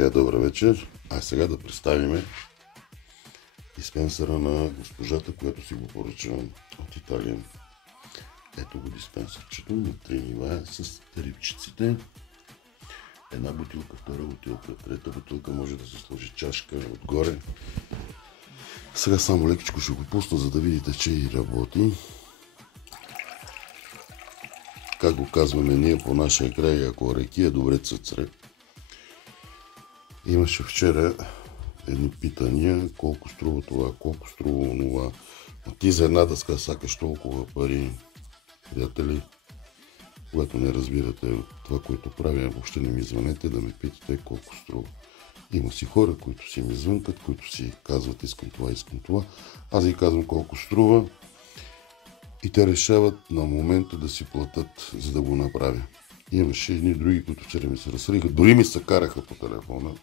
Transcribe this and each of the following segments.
Така, добър вечер. А сега да представим диспенсъра на госпожата, която си го поръчвам от Италия. Ето го диспенсърчето на 3 нива с рибчиците. Една бутилка, втора бутилка, трета бутилка, може да се сложи чашка отгоре. Сега само лекичко ще го пусна, за да видите, че и работи. Как го казваме ние по нашия край, ако реки е добре цъцре. Имаше вчера едни питания, колко струва това, колко струва онова. А ти за една дъска сакаш толкова пари, приятели. Когато не разбирате това, което правя, въобще не ми звънете да ме питате колко струва. Има си хора, които си ми звънкат, които си казват искам това. Аз ги казвам колко струва и те решават на момента да си платят, за да го направя. Имаше едни други, които вчера ми се разсъдиха, дори ми се караха по телефона.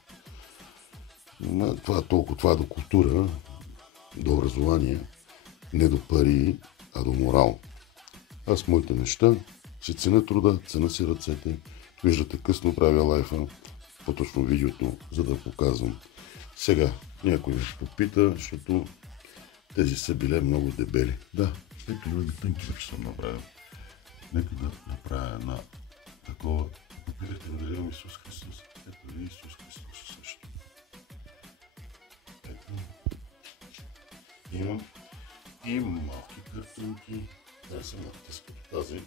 Това до култура, до образование, не до пари, а до морал. Аз моите неща си ценя труда, ценя си ръцете. Виждате, късно правя лайфа, по-точно видеото, за да показвам. Сега някой ме попита, защото тези са били много дебели. Да, ето други тънки вече съм направил. Нека да направя една такова. Попитайте ме дали имам Исус Христос. Ето ли Исус Христос също. Ето. Имам и малки картинки. Да, са натискат тази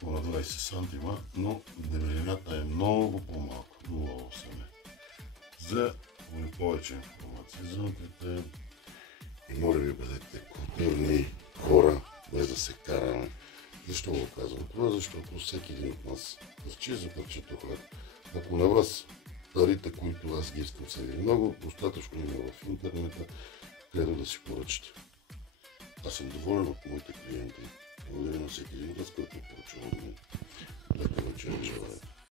по на 20 сантима, но дебелината е много по-малка. 0,8 е. За повече информация за и моля ви бъдете културни хора, без да се караме. Защо го казвам това? Защото всеки един от нас парче за парчето хлеб. Ако на вас парите, които аз ги искам са ви много, достатъчно има в интернета, където да си поръчате. Аз съм доволен от моите клиенти. Благодаря на всеки един от вас, който поръчва от мен. Лека вечер, желая.